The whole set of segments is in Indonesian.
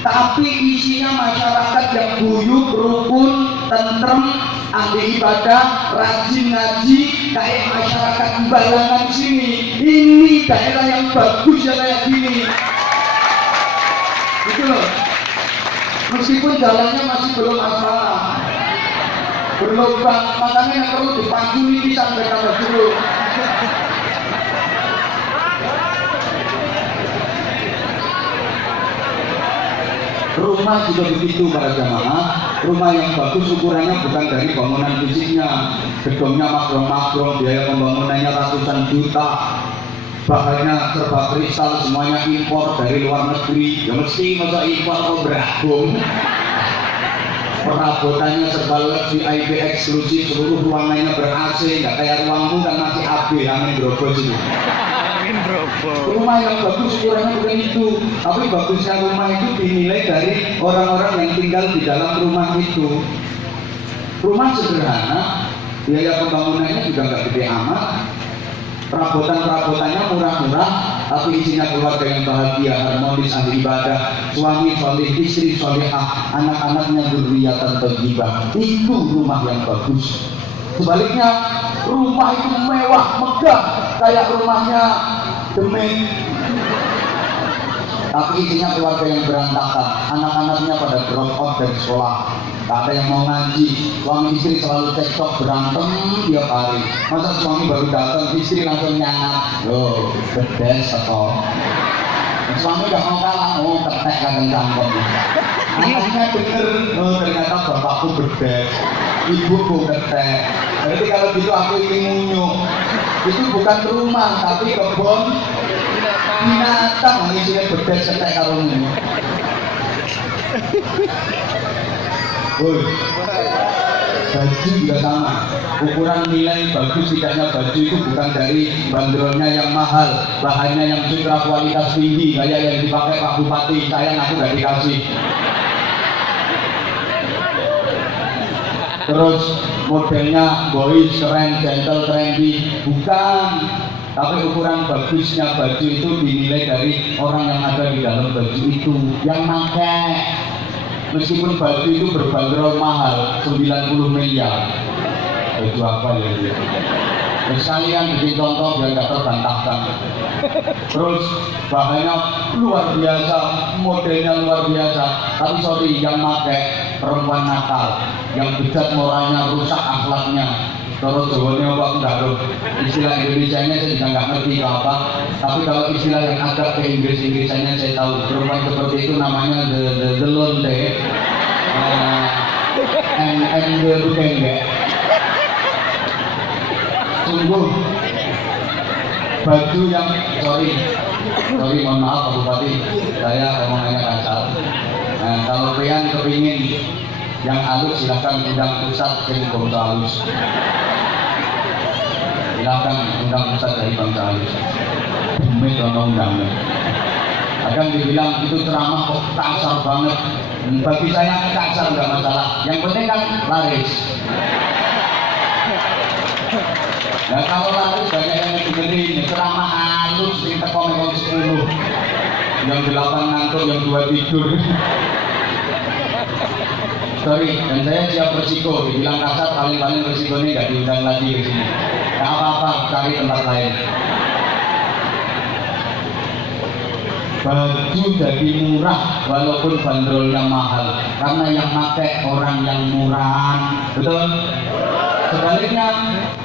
tapi isinya masyarakat yang guyup, rukun, tentrem, ahli ibadah, rajin ngaji, kayak masyarakat Balangan sini. Ini daerah yang bagus ya kayak gini. Gitu loh. Meskipun jalannya masih belum masalah, berlubang, makanya yang perlu dipantuli ini sampai tambah dulu. Rumah juga begitu para jamaah. Rumah yang bagus ukurannya bukan dari bangunan fisiknya, gedungnya makro-makro, biaya pembangunannya ratusan juta, bahannya serba kristal, semuanya impor dari luar negeri. Ya mesti masa impor kok beragum. Perabotannya serba VIP eksklusif, seluruh ruangannya ber-AC, nggak kayak ruangmu kan masih AB, angin drobos itu. Rumah yang bagus ukurannya bukan itu, tapi bagusnya rumah itu dinilai dari orang-orang yang tinggal di dalam rumah itu. Rumah sederhana, biaya pembangunannya juga nggak gede amat, perabotan-perabotannya murah-murah, tapi isinya keluarga yang bahagia, harmonis, ahli ibadah, suami soleh, istri solehah, anak-anaknya dzurriyyatan thayyibah. Itu rumah yang bagus. Sebaliknya, rumah itu mewah, megah, kayak rumahnya Demeng, tapi isinya keluarga yang berantakan, anak-anaknya pada drop out dari sekolah, tak ada yang mau ngaji, suami istri selalu cekcok berantem tiap hari. Masa suami baru datang, istri langsung nyangat, loh, bedes atau suami gak mau kalah, oh ketek kadang cangkok. Anaknya denger, oh ternyata bapakku bedes, ibuku ketek. Jadi kalau gitu aku ingin munyuk. Itu bukan rumah, tapi kebun binatang. Isinya bedes ketek karo munyuk. Baju juga sama. Ukuran nilai bagus tidaknya baju itu bukan dari bandrolnya yang mahal, bahannya yang sutra kualitas tinggi, kayak yang dipakai Pak Bupati. Sayang aku gak dikasih. Terus modelnya boys, keren, gentle, trendy, bukan. Tapi ukuran bagusnya baju itu dinilai dari orang yang ada di dalam baju itu, yang pakai. Meskipun baju itu berbandrol mahal 90 miliar. Baju apa ya dia? Sekalian bikin contoh biar gak terbantahkan. Terus bahannya luar biasa, modelnya luar biasa. Tapi sorry, yang pakai perempuan nakal, yang bejat moralnya, rusak akhlaknya. Terus jawabannya apa enggak loh? Istilah Indonesianya saya juga nggak ngerti apa. Tapi kalau istilah yang agak ke Inggris-Inggrisannya saya tahu. Perempuan seperti itu namanya the londe, and the bukenge. Sungguh baju yang sorry mohon maaf Pak Bupati, saya omongannya kasar. Nah, kalau kalian kepingin yang halus silahkan undang pusat dari Bangsa Halus. Silahkan undang pusat dari Bangsa Halus. Demi undang-undangnya. Akan dibilang itu ceramah kok kasar banget. Bagi saya kasar nggak masalah. Yang penting kan laris. Nah kalau laris banyak yang dengerin, ceramah halus di tekon 10, yang 8 ngantuk, yang 2 tidur. Sorry, dan saya siap resiko. Dibilang kasar, paling-paling resikonya nggak diundang lagi ke sini. Nggak apa-apa, cari tempat lain. Baju jadi murah walaupun bandrolnya mahal, karena yang pakai orang yang murahan, betul? Sebaliknya,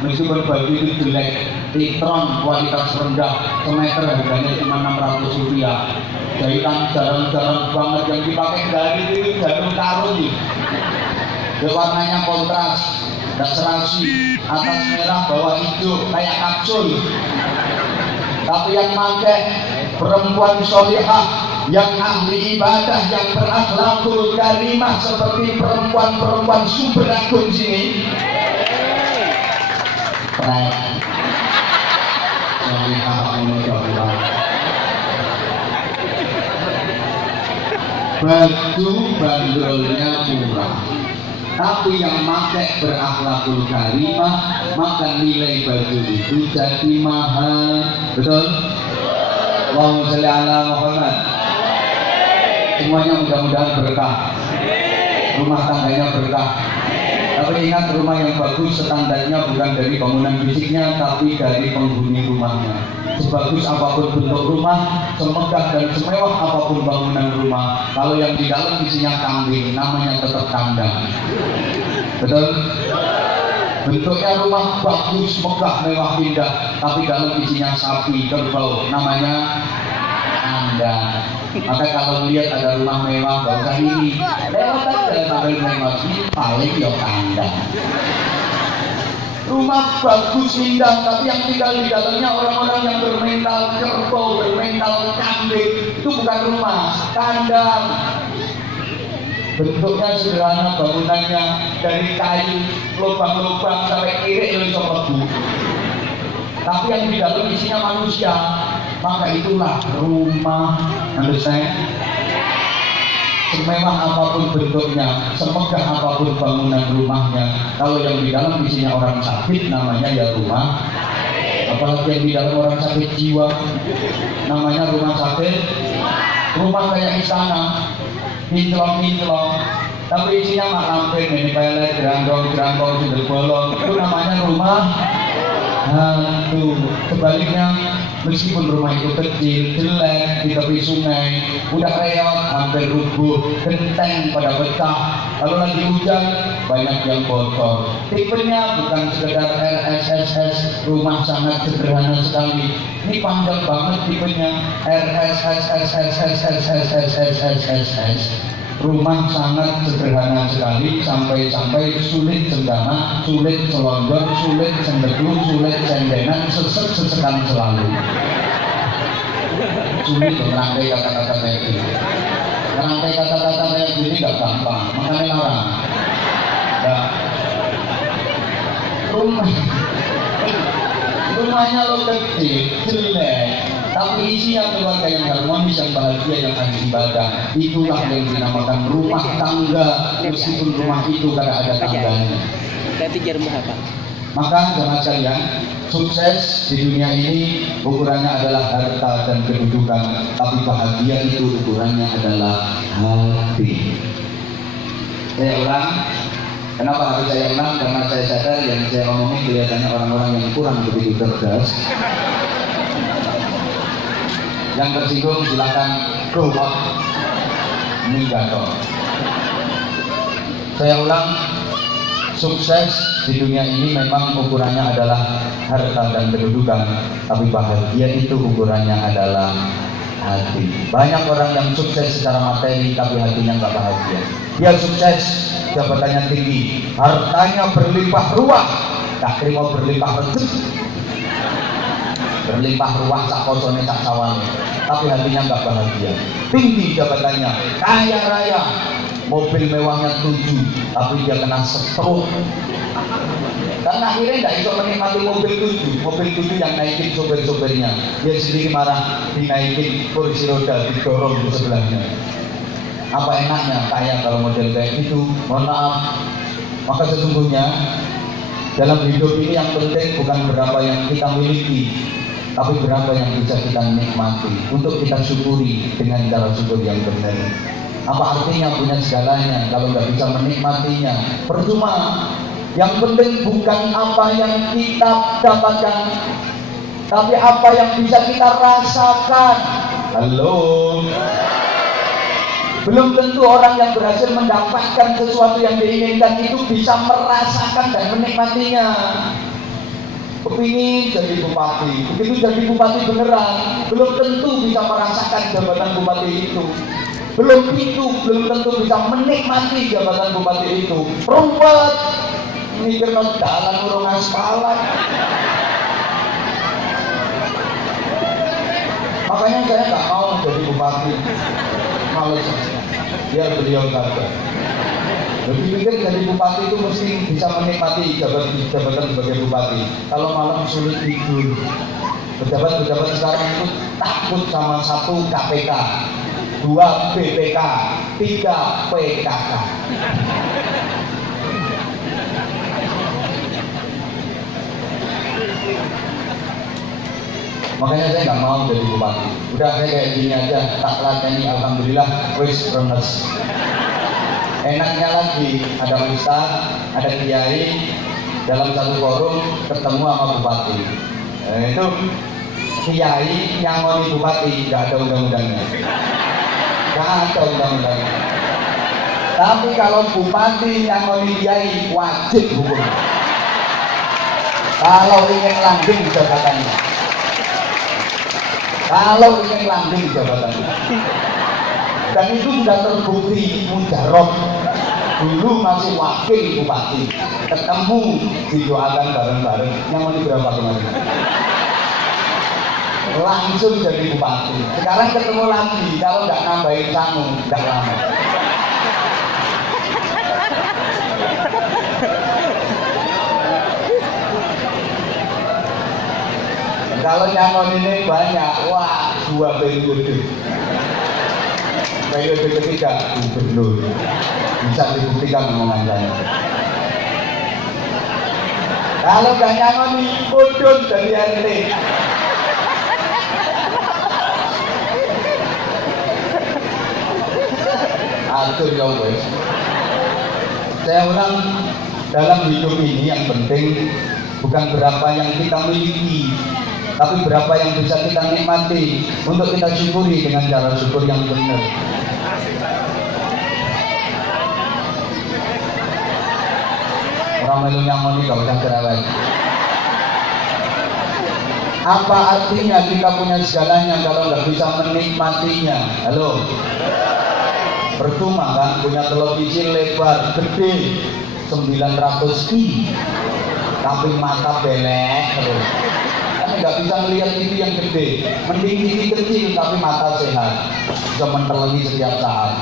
meskipun baju itu jelek, Litron kualitas rendah, semeter harganya cuma 600 rupiah. Jahitan jarang-jarang banget yang dipakai dari itu jarum karung nih. Warnanya kontras, tidak serasi, atas merah bawah hijau kayak kapsul. Tapi yang pakai perempuan solihah, yang ahli ibadah, yang berakhlakul karimah seperti perempuan-perempuan sumber agung sini. Baju bandrolnya murah, tapi yang pakai berakhlakul karimah, maka nilai baju itu jadi mahal. Betul? Allahumma sholli ala Muhammad. Semuanya mudah-mudahan berkah. Rumah tangganya berkah. Tapi ingat, rumah yang bagus standarnya bukan dari bangunan fisiknya, tapi dari penghuni rumahnya. Sebagus apapun bentuk rumah, semegah dan semewah apapun bangunan rumah, kalau yang di dalam isinya kambing, namanya tetap kandang. Betul? Bentuknya rumah bagus, megah, mewah, indah, tapi dalam isinya sapi, kerbau, namanya kandang. Maka kalau lihat ada rumah mewah, gak usah iri, lewat aja sambil mewah, paling ya kandang. Rumah bagus, indah, tapi yang tinggal di dalamnya orang-orang yang bermental kerbau, bermental kambing, itu bukan rumah, kandang. Bentuknya sederhana, bangunannya dari kayu, lubang-lubang sampai kiri yang bisa lebu. Tapi yang di dalam isinya manusia, maka itulah rumah. Understand? Semewah apapun bentuknya, semegah apapun bangunan rumahnya, kalau yang di dalam isinya orang sakit, namanya ya rumah. Apalagi yang di dalam orang sakit jiwa, namanya rumah sakit. Rumah kayak istana, kinclong-kinclong, tapi isinya mak lampir, ini pelet, gerangkong, sundel bolong, itu namanya rumah hantu. Sebaliknya, meskipun rumah itu kecil, jelek, di tepi sungai, udah reot, hampir rubuh, genteng pada pecah, kalau lagi hujan, banyak yang bocor. Tipenya bukan sekedar RSSS, rumah sangat sederhana sekali. Ini panjang banget tipenya, RSSSSSSSSSSSSS. Rumah sangat sederhana sekali, sampai-sampai sulit cendana, sulit selonjor, sulit cendeklu, sulit cendenan, sesekan selalu. Sulit merangkai kata-kata kayak gini. Merangkai kata-kata kayak gini gak gampang, makanya larang. Nah, rumahnya lo kecil, jelek, tapi isinya keluarga yang harmonis, yang bahagia, yang ahli ibadah. Itulah yang dinamakan rumah tangga, meskipun rumah itu kadang ada tangganya. Maka jemaah sekalian, sukses di dunia ini ukurannya adalah harta dan kedudukan, tapi bahagia itu ukurannya adalah hati. Saya ulang, kenapa harus saya ulang? Karena saya sadar yang saya omongin kelihatannya orang-orang yang kurang begitu cerdas. Yang tersinggung silakan go up, minggato. Saya ulang, sukses di dunia ini memang ukurannya adalah harta dan kedudukan, tapi bahagia itu ukurannya adalah hati. Banyak orang yang sukses secara materi, tapi hatinya nggak bahagia. Dia sukses, jabatannya tinggi, hartanya berlimpah ruah, tapi mau berlimpah rezeki, berlimpah ruah sak kosone sak sawane, tapi hatinya nggak bahagia. Tinggi jabatannya, kaya raya, mobil mewahnya 7, tapi dia kena stroke. Karena akhirnya nggak bisa menikmati mobil 7 yang naikin sopir-sopirnya, dia sendiri marah, dinaikin kursi roda, didorong di sebelahnya. Apa enaknya kaya kalau model kayak itu? Mohon maaf. Maka sesungguhnya dalam hidup ini yang penting bukan berapa yang kita miliki, tapi berapa yang bisa kita nikmati, untuk kita syukuri dengan cara syukur yang benar. Apa artinya punya segalanya kalau nggak bisa menikmatinya? Percuma. Yang penting bukan apa yang kita dapatkan, tapi apa yang bisa kita rasakan. Halo. Belum tentu orang yang berhasil mendapatkan sesuatu yang diinginkan itu bisa merasakan dan menikmatinya. Kepingin jadi bupati, begitu jadi bupati beneran, belum tentu bisa merasakan jabatan bupati itu. Belum tentu bisa menikmati jabatan bupati itu. Rumput, mikir jalan urung aspalan. Makanya saya nggak mau jadi bupati, males, biar beliau saja. Lebih pikir jadi bupati itu mesti bisa menikmati jabatan sebagai bupati. Kalau malam sulit tidur, pejabat-pejabat sekarang itu takut sama 1 KPK, 2 BPK, 3 PKK. Makanya saya nggak mau jadi bupati. Udah saya kayak gini aja, tak latih, alhamdulillah, wis remes. Enaknya lagi ada ustaz, ada kiai dalam satu forum ketemu sama bupati. Itu kiai nyangoni bupati, nggak ada undang-undangnya. Nggak ada undang-undangnya. Tapi kalau bupati nyangoni kiai wajib hukum. Kalau ingin langgeng jabatannya. Kalau ingin langgeng jabatannya. Dan itu sudah terbukti mujarab. Dulu masih wakil bupati, ketemu didoakan bareng-bareng. Yang mau berapa kemarin? Langsung jadi bupati. Sekarang ketemu lagi, kalau nggak nambahin sangu, nggak lama. Kalau nyangon ini banyak, wah 2 periode. Periode ketiga gubernur, bisa dibuktikan omongan saya. Kalau nggak nyangoni, udun dari RT. Atur ya wes. Saya ulang, dalam hidup ini yang penting bukan berapa yang kita miliki, tapi berapa yang bisa kita nikmati untuk kita syukuri dengan cara syukur yang benar. Orang melu nyamoni gak usah cerewet. Apa artinya kita punya segalanya kalau nggak bisa menikmatinya? Halo? Percuma kan punya televisi lebar gede 900 i, tapi mata belek terus. Nggak bisa melihat TV yang gede, mending TV kecil tapi mata sehat, bisa menteleni setiap saat.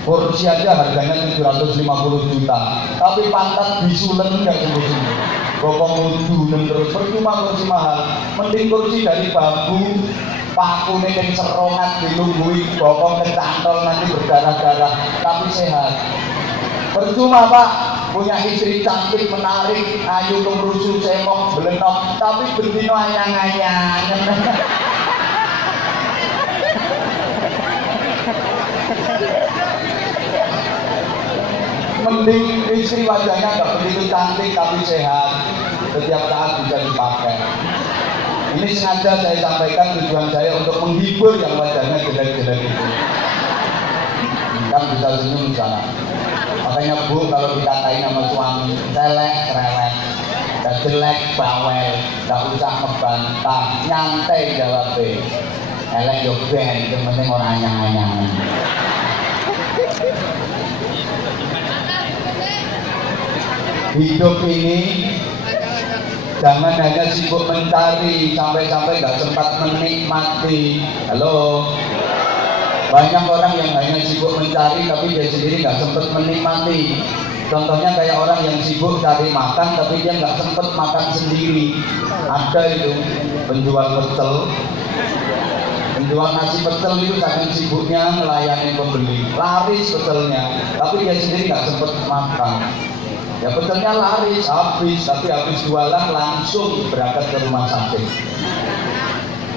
Kursi aja harganya 750 juta, tapi pantat bisulen nggak sembuh-sembuh. Bokong mudunen terus, percuma kursi mahal. Mending kursi dari bambu, paku yang serongan dilunggui, bokong kecantol nanti berdarah-darah, tapi sehat. Percuma Pak, punya istri cantik, menarik, ayu, kemerusu, semok, belenok, tapi bentino ayang-ayang. Mending istri wajahnya nggak begitu cantik tapi sehat, setiap saat bisa dipakai. Ini sengaja saya sampaikan tujuan saya untuk menghibur yang wajahnya jelek-jelek itu. Kan bisa senyum di sana. Makanya Bu, kalau dikatain sama suami, celek, cerewet, gak jelek, bawel, gak usah ngebantah, nyantai jawabnya. Elek yo ben, yang penting orang anyang-anyang. Hidup ini jangan hanya sibuk mencari sampai-sampai gak sempat menikmati. Halo? Banyak orang yang hanya sibuk mencari tapi dia sendiri nggak sempat menikmati. Contohnya kayak orang yang sibuk cari makan tapi dia nggak sempat makan sendiri. Ada itu penjual pecel, penjual nasi pecel itu saking sibuknya melayani pembeli, laris pecelnya, tapi dia sendiri nggak sempat makan. Ya pecelnya laris habis, tapi habis jualan langsung berangkat ke rumah sakit.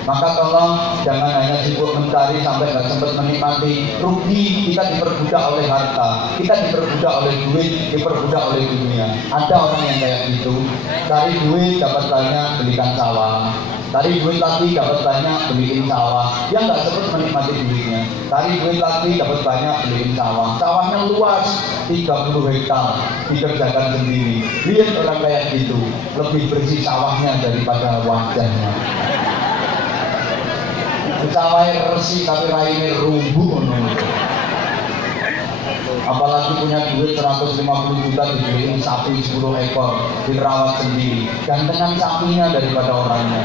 Maka tolong jangan hanya sibuk mencari sampai nggak sempat menikmati. Rugi, kita diperbudak oleh harta, kita diperbudak oleh duit, diperbudak oleh dunia. Ada orang yang kayak gitu, cari duit dapat banyak belikan sawah, cari duit lagi dapat banyak beliin sawah, dia nggak sempat menikmati duitnya. Cari duit lagi dapat banyak beliin sawah, sawahnya luas 30 hektar, dikerjakan sendiri. Lihat orang kayak gitu, lebih bersih sawahnya daripada wajahnya. Sawahnya resi tapi raine rumbuh. Apalagi punya duit 150 juta dibeliin sapi 10 ekor, dirawat sendiri, gantengan sapinya daripada orangnya.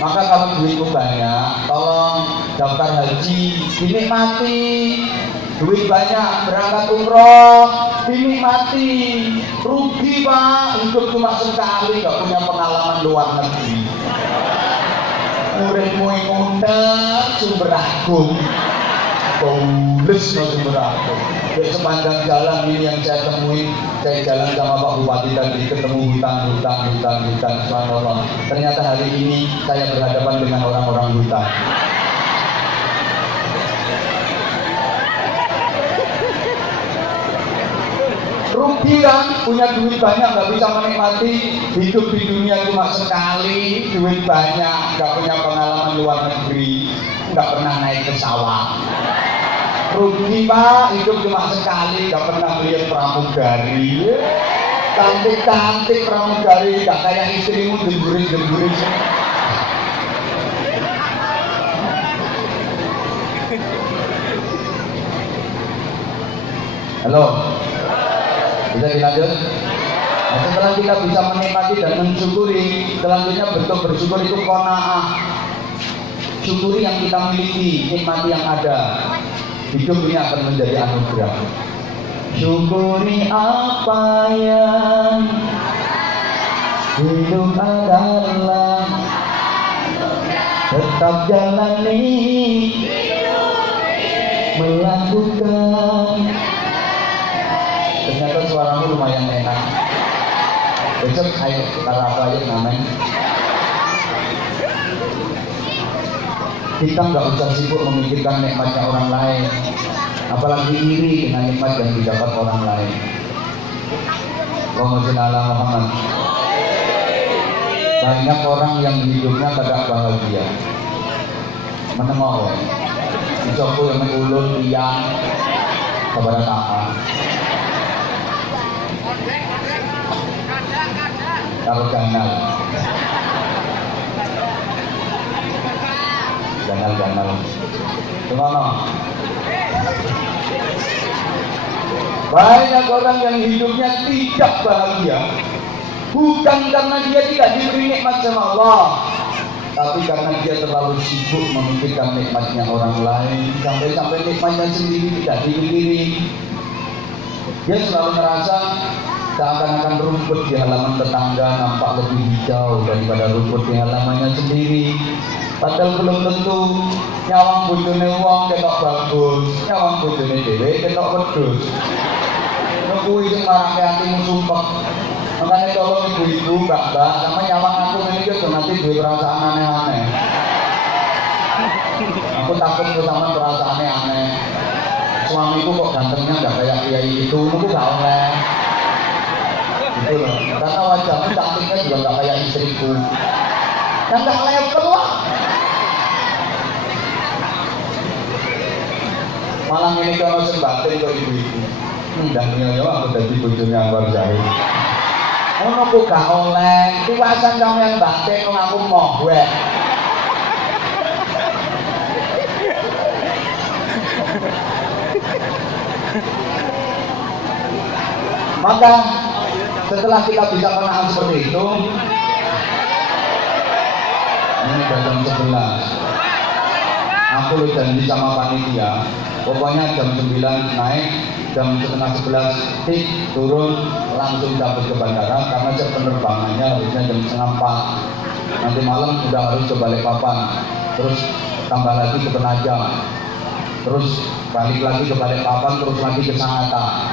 Maka kalau duitmu banyak, tolong daftar haji dinikmati. Duit banyak, berangkat umroh dinikmati. Rugi Pak, hidup cuma sekali, gak punya pengalaman luar negeri. Muridmu yang ngundang sumber agung. tulis masih berapa. Di sepanjang jalan ini yang saya temui, saya jalan sama Pak Bupati tadi, ketemu hutan, subhanallah. Ternyata hari ini saya berhadapan dengan orang-orang hutan. Rugi kan, punya duit banyak nggak bisa menikmati hidup di dunia cuma sekali, duit banyak, nggak punya pengalaman luar negeri, nggak pernah naik pesawat. Rugi Pak, hidup cuma sekali, nggak pernah lihat pramugari, cantik pramugari, nggak kayak istrimu gemburin. Halo. Bisa dilanjut? Nah, setelah kita bisa menikmati dan mensyukuri, selanjutnya bentuk bersyukur itu qanaah. Syukuri yang kita miliki, nikmati yang ada. Hidup ini akan menjadi anugerah. Syukuri apa yang hidup adalah, tetap jalani, melakukan. Ternyata suaramu lumayan enak. Besok ayo kita apa aja namanya. Kita nggak usah sibuk memikirkan nikmatnya orang lain, apalagi iri dengan nikmat yang didapat orang lain. Allahumma sholli ala Muhammad. Banyak orang yang hidupnya tidak bahagia, menengok, dicoba yang mengulur tiang kepada taat. Kalau ganal gimana? Banyak orang yang hidupnya tidak bahagia, bukan karena dia tidak diberi nikmat sama Allah, tapi karena dia terlalu sibuk memikirkan nikmatnya orang lain, sampai nikmatnya sendiri tidak dipikiri. Dia selalu merasa seakan-akan rumput di halaman tetangga nampak lebih hijau daripada rumput di halamannya sendiri. Padahal belum tentu nyawang bojone wong ketok bagus, nyawang bojone dhewe ketok wedhus. Kuwi sing marake atimu sumpek. Makanya tolong ibu-ibu, mbak-mbak, sama nyawang aku ini juga nanti duwe perasaan aneh-aneh. Aku takut sama perasaan aneh. Suamiku kok gantengnya nggak kayak kiai itu, aku gak oleh. Gitu loh. Karena wajahku cantiknya juga nggak kayak istriku. Yang nggak level lah. Malah ini kalau sembatin ke ibu-ibu. Dan nyonya aku jadi bojone Anwar Zahid. Ono kok gak oleh. Tiwasan kamu yang batin kok aku mau gue. Maka setelah kita bisa panahan seperti itu, ini jam 11. Aku udah janji sama panitia, pokoknya jam 9 naik, jam setengah 11 tik turun langsung dapat ke bandara karena penerbangannya harusnya jam setengah 4. Nanti malam udah harus ke Balikpapan, terus tambah lagi ke Penajam, terus balik lagi ke Balikpapan, terus lagi ke Sangatta.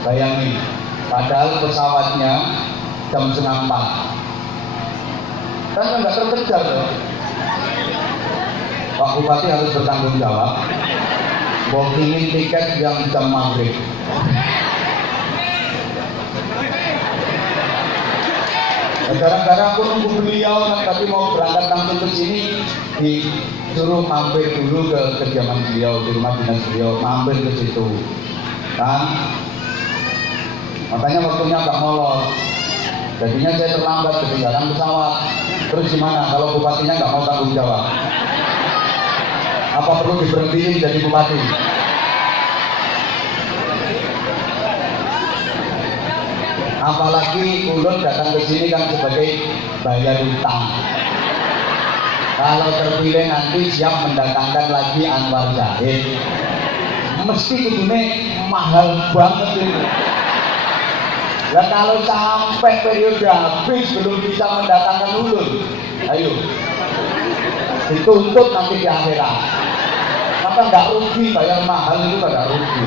Bayangin, padahal pesawatnya jam setengah 4. Kan nggak terkejar loh. Pak Bupati harus bertanggung jawab. Bookingin tiket yang jam maghrib. Gara-gara aku nunggu beliau, tapi mau berangkat langsung ke sini, disuruh mampir dulu ke kediaman beliau, di rumah dinas beliau, mampir ke situ. Kan? Makanya waktunya agak molor. Jadinya saya terlambat ketinggalan pesawat. Terus gimana kalau bupatinya nggak mau tanggung jawab? Apa perlu diberhentiin jadi bupati? Apalagi Ulun datang ke sini kan sebagai bayar utang. Kalau terpilih nanti siap mendatangkan lagi Anwar Zahid. Mesti kudune mahal banget ini. Nah kalau sampai periode habis belum bisa mendatangkan Ulun, ayo dituntut nanti di akhirat. Maka Maka nggak rugi bayar mahal itu, nggak rugi.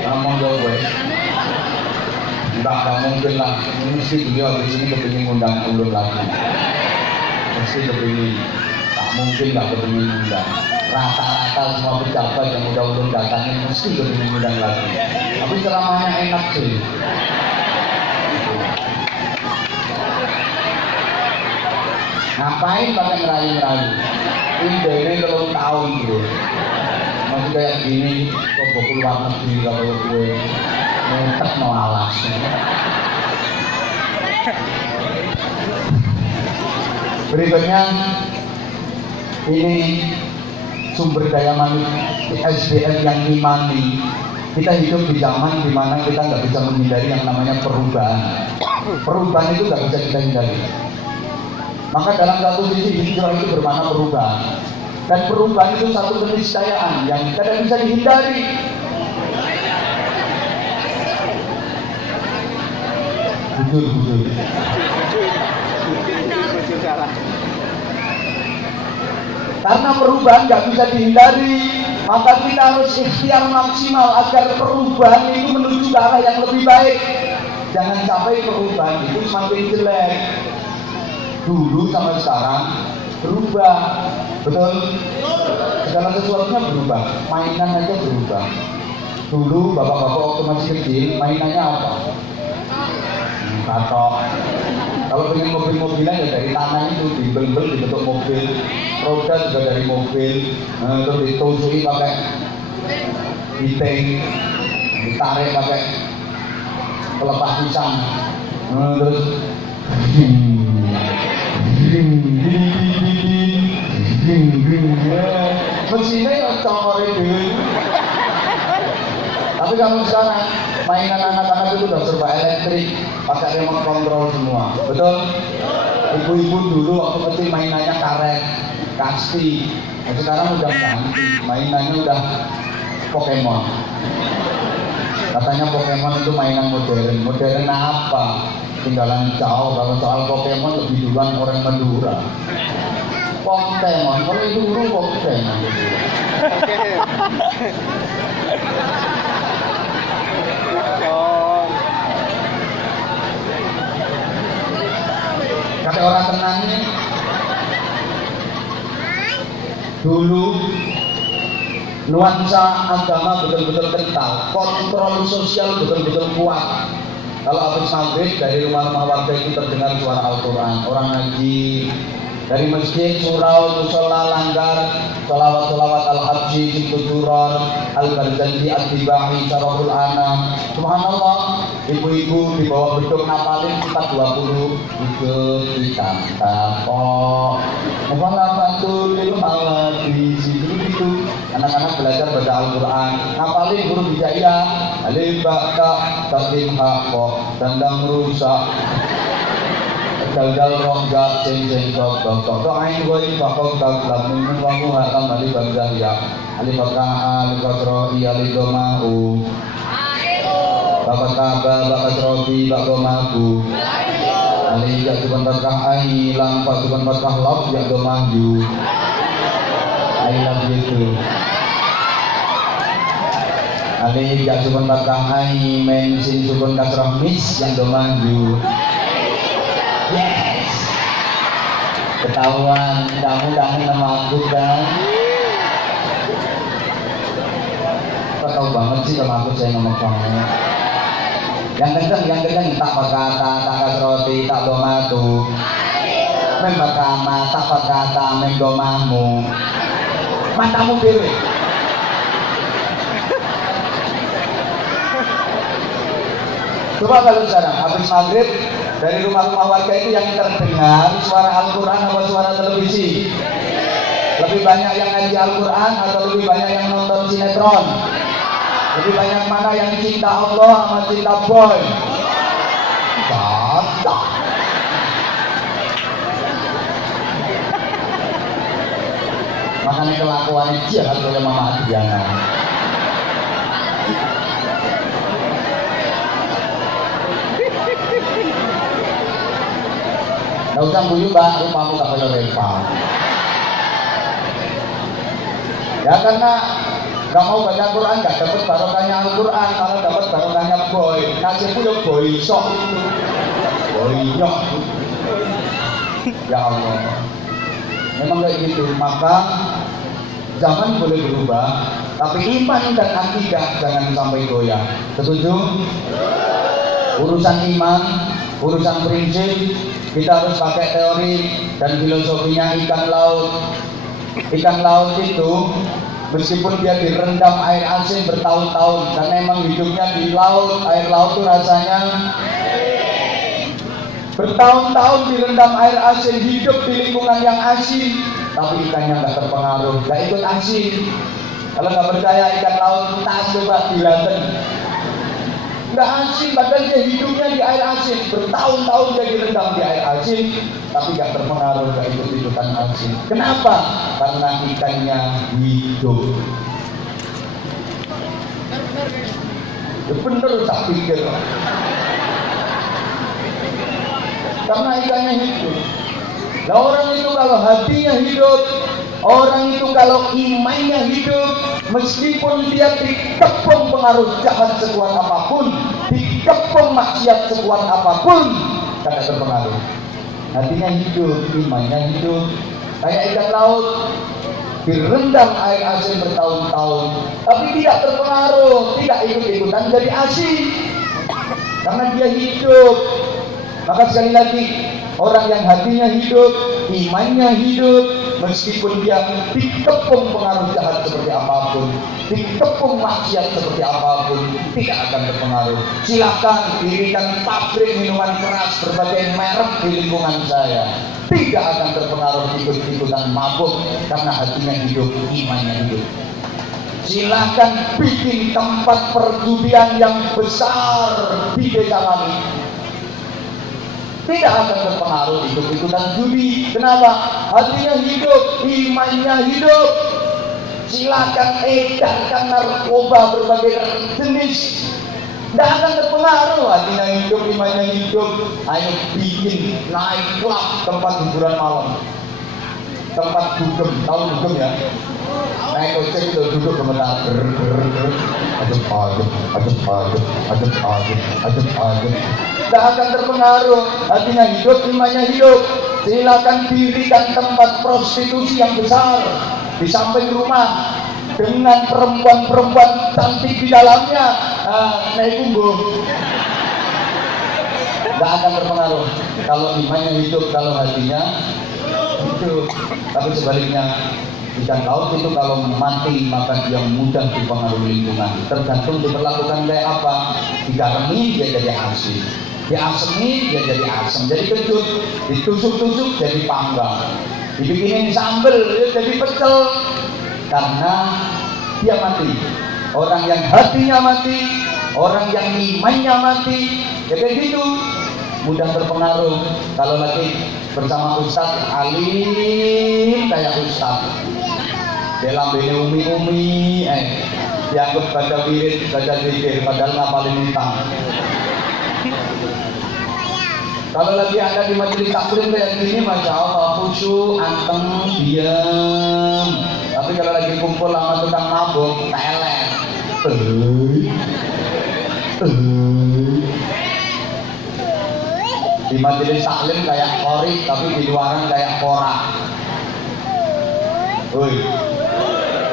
Ngomong jauh gue. Enggak mungkin lah. Mesti beliau di sini kepingin ngundang ulun lagi. Mesti kepingin. Tak mungkin nggak kepingin ngundang. Rata-rata semua pejabat yang udah ulun datangin mesti kepingin ngundang lagi. Tapi ceramahnya enak sih. Ngapain pakai ngerayu-ngerayu? Ini 3 tahun bro. Masih kayak gini, kok keluar negeri kalau gue muntah mau alas. Berikutnya ini sumber daya manusia SDM yang imani. Kita hidup di zaman dimana kita nggak bisa menghindari yang namanya perubahan. Perubahan itu nggak bisa kita hindari. Maka dalam satu sisi hijrah itu bermakna perubahan. Dan perubahan itu satu keniscayaan yang tidak bisa dihindari. Jujur. Karena perubahan nggak bisa dihindari, maka kita harus ikhtiar maksimal agar perubahan itu menuju ke arah yang lebih baik. Jangan sampai perubahan itu semakin jelek. Dulu sama sekarang berubah, betul? Segala sesuatunya berubah, mainan aja berubah. Dulu bapak-bapak waktu masih kecil mainannya apa? Katok. Kalau pengen mobil-mobilan ya dari tanah itu dibel-bel dibentuk mobil, roda juga dari mobil, terus ditusui pakai hiting, ditarik pakai pelepas pisang, terus mesinnya ya congore dulu. Tapi kalau sekarang mainan anak-anak itu udah serba elektrik, pakai remote control semua, betul? Ibu-ibu dulu waktu kecil mainannya karet, kasti. Nah, sekarang udah ganti, mainannya udah Pokemon. Katanya Pokemon itu mainan modern. Modern apa? Tinggalan jauh. Kalau soal Pokemon lebih duluan orang Madura. Pokemon, kalau itu dulu Pokemon. Kata orang tenang ini, dulu nuansa agama betul-betul kental, kontrol sosial betul-betul kuat. Kalau habis maghrib dari rumah-rumah warga itu terdengar suara Al-Quran, orang ngaji. Dari masjid, surau, musola, langgar, salawat-salawat al-habji, sikuturor, al-barzanji, al-dibahi, syaraful anam. Subhanallah, ibu-ibu di bawah beduk ngapalin kita 20 ikut ditantang kok. Mukhalafatul lil mawadi, itu anak-anak belajar baca Al-Quran, ngapalin huruf hijaiyah, alif ba ta tatim ha kok, dandang rusak. Dal rongga ceng tok ain goi bakok tak lamun wamu hatam ali bagdah ya ali bakah ali katro iya ali domau bapak kaba bapak trobi bapak mabu ali ya tuban bakah ai lang pak tuban bakah love ya domaju I love you too ali ya tuban bakah ai men sin tuban kasrah mis yang domaju. Yes, ketahuan kamu kangen sama aku kan? Kok tahu banget sih sama aku saya ngomong kamu. Yang kenceng tak pakata, tak kasroti, tak domatu. Membakama, tak pakata, mengdomamu. Matamu dewe. Coba kalau sekarang habis maghrib dari rumah-rumah warga itu yang terdengar suara Al-Quran atau suara televisi? Lebih banyak yang ngaji Al-Quran atau lebih banyak yang nonton sinetron? Lebih banyak mana yang cinta Allah sama cinta boy? Cocok. Makanya kelakuannya jahat oleh Mama Adriana. Nggak usah guyu mbak, rupamu gak boleh rempah. Ya karena nggak mau baca Quran, nggak dapat barokahnya Al-Quran, malah dapat barokahnya boy. Nasibku ya boy sok itu, boy nyok. Ya Allah, memang kayak gitu. Maka zaman boleh berubah, tapi iman dan akidah jangan sampai goyah. Setuju? Urusan iman, urusan prinsip, kita harus pakai teori dan filosofinya ikan laut. Ikan laut itu meskipun dia direndam air asin bertahun-tahun, karena emang hidupnya di laut, air laut itu rasanya bertahun-tahun direndam air asin, hidup di lingkungan yang asin, tapi ikannya nggak terpengaruh, nggak ikut asin. Kalau nggak percaya ikan laut, tas coba dilaten, nggak asin, padahal dia hidupnya di air asin, bertahun-tahun dia direndam di air asin, tapi nggak terpengaruh, nggak ikut-ikutan asin. Kenapa? Karena ikannya hidup. Ya bener tak pikir. Karena ikannya hidup. Nah orang itu kalau hatinya hidup, orang itu kalau imannya hidup, meskipun dia dikepung pengaruh jahat sekuat apapun, dikepung maksiat sekuat apapun, tidak terpengaruh. Hatinya hidup, imannya hidup. Kayak ikan laut direndam air asin bertahun-tahun, tapi tidak terpengaruh, tidak ikut-ikutan jadi asin, karena dia hidup. Maka sekali lagi, orang yang hatinya hidup, imannya hidup, meskipun dia dikepung pengaruh jahat seperti apapun, dikepung maksiat seperti apapun, tidak akan terpengaruh. Silakan dirikan pabrik minuman keras berbagai merek di lingkungan saya, tidak akan terpengaruh ikut-ikutan mabuk, karena hatinya hidup, imannya hidup. Silakan bikin tempat perjudian yang besar di desa kami, tidak akan terpengaruh ikut-ikutan judi. Kenapa? Hatinya hidup, imannya hidup. Silakan edarkan narkoba berbagai jenis, tidak akan terpengaruh. Hatinya hidup, imannya hidup. Ayo bikin naik klub, tempat hiburan malam, tempat dugem. Tahu dugem ya? Naik ojek itu duduk gemetar, adem, tidak akan terpengaruh. Hatinya hidup, imannya hidup. Silakan dirikan tempat prostitusi yang besar di samping rumah dengan perempuan-perempuan cantik di dalamnya. Naik punggung, tidak akan terpengaruh kalau imannya hidup, kalau hatinya hidup. Tapi sebaliknya, ikan laut itu kalau mati maka dia mudah dipengaruhi lingkungan. Tergantung diperlakukan kayak apa. Digaremi dia jadi asin, diasemi dia jadi asam, jadi kecut, ditusuk-tusuk jadi panggang, dibikinin sambel dia jadi pecel, karena dia mati. Orang yang hatinya mati, orang yang imannya mati, ya kayak gitu, mudah terpengaruh. Kalau lagi bersama ustadz alim kayak ustadz, dia lambene umi-umi, dianggap baca wirid, baca zikir, padahal ngapalin utang. Kalau lagi ada di majelis taklim kayak gini, masya Allah, khusyuk, anteng, diam. Tapi kalau lagi kumpul sama tukang mabuk, teler. Di majelis taklim kayak kori, tapi di luaran kayak korak.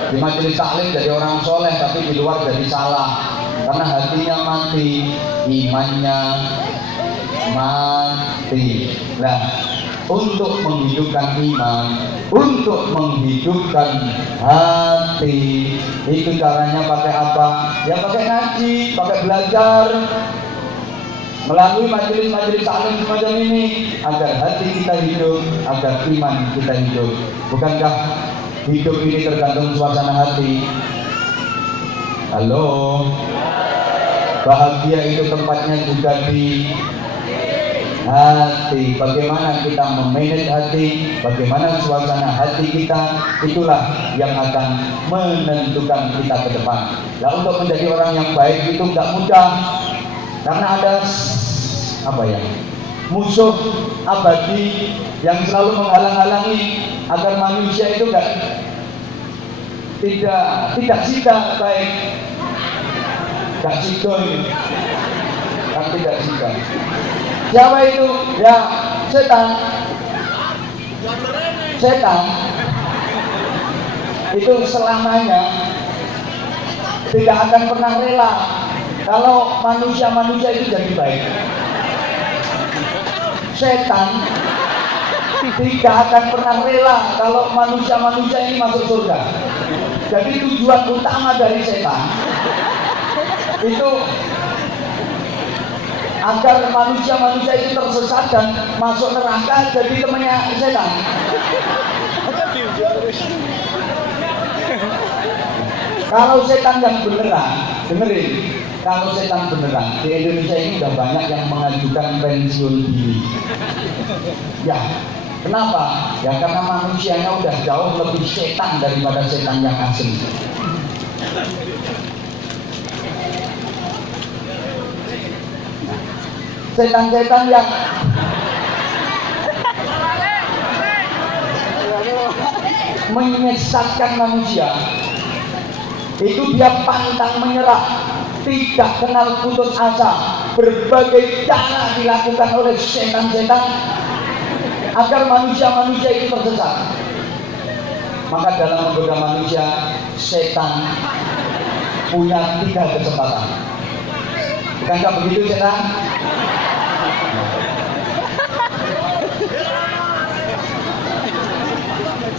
Di majelis taklim jadi orang soleh, tapi di luar jadi salah, karena hatinya mati, imannya mati. Nah, untuk menghidupkan iman, untuk menghidupkan hati, itu caranya pakai apa? Ya pakai ngaji, pakai belajar, melalui majelis-majelis taklim semacam ini, agar hati kita hidup, agar iman kita hidup. Bukankah hidup ini tergantung suasana hati? Halo, bahagia itu tempatnya juga di hati. Bagaimana kita memanage hati, bagaimana suasana hati kita, itulah yang akan menentukan kita ke depan. Nah, untuk menjadi orang yang baik itu nggak mudah, karena ada apa ya, musuh abadi yang selalu menghalang-halangi agar manusia itu tidak sida baik gak sido ini kan tidak sida. Siapa itu? Ya setan itu selamanya tidak akan pernah rela kalau manusia itu jadi baik. Setan tidak akan pernah rela kalau manusia ini masuk surga. Jadi tujuan utama dari setan itu agar manusia itu tersesat dan masuk neraka, jadi temannya setan. Kalau setan yang beneran, dengerin, kalau setan beneran di Indonesia ini udah banyak yang mengajukan pensiun dini. Ya, kenapa? Ya karena manusianya udah jauh lebih setan daripada setan yang asli. Setan-setan yang menyesatkan manusia itu dia pantang menyerah, tidak kenal putus asa. Berbagai cara dilakukan oleh setan-setan agar manusia itu tersesat. Maka dalam menggoda manusia, setan punya 3 kesempatan. Bukankah begitu setan?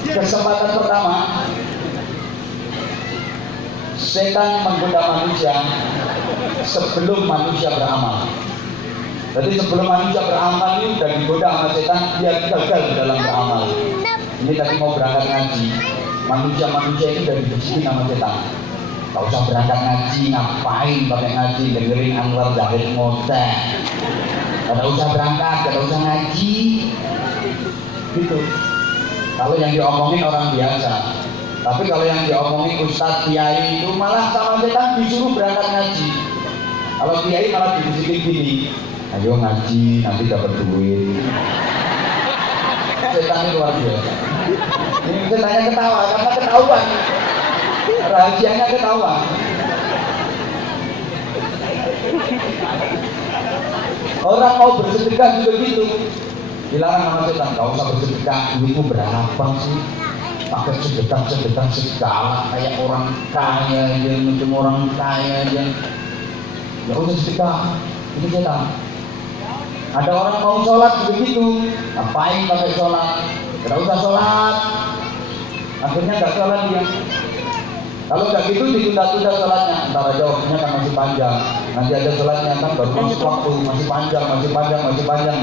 Kesempatan pertama, setan menggoda manusia sebelum manusia beramal. Jadi sebelum manusia beramal ini sudah digoda sama setan, dia gagal dalam beramal. Ini tadi mau berangkat ngaji, manusia itu dari dibisikin sama setan. Gak usah berangkat ngaji, ngapain pakai ngaji, dengerin Anwar Zahid ngoceh. Gak usah berangkat, gak usah ngaji. Gitu. Kalau yang diomongin orang biasa. Tapi kalau yang diomongin ustadz, kiai itu malah sama setan disuruh berangkat ngaji. Kalau kiai malah dibisikin gini, ayo ngaji nanti dapat duit. Setannya luar biasa. Ini setannya ketawa karena ketahuan. Rahasianya ketahuan. Orang mau bersedekah juga gitu. Dilarang sama setan, gak usah bersedekah, duitmu berapa sih? Pakai sedekah segala kayak orang kaya aja, macam orang kaya aja. Ya udah sedekah, itu setan. Ada orang mau sholat begitu, ngapain pakai sholat? Gak usah sholat, akhirnya gak sholat dia. Kalau gak gitu ditunda-tunda sholatnya, ntar aja waktunya kan masih panjang. Nanti ada sholatnya kan baru masuk waktu, masih panjang,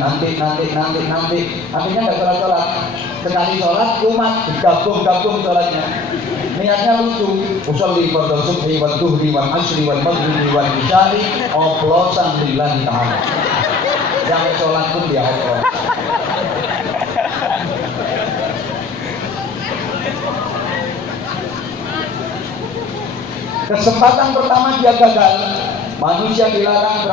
nanti. Akhirnya gak sholat. Sekali sholat umat digabung sholatnya. Niatnya lucu. Usolli fardhu subhi wal duhri wal asri wal maghribi wal isyai oplosan lillahi ta'ala. Yang sholat pun dia oplos. Kesempatan pertama dia gagal, manusia dilarang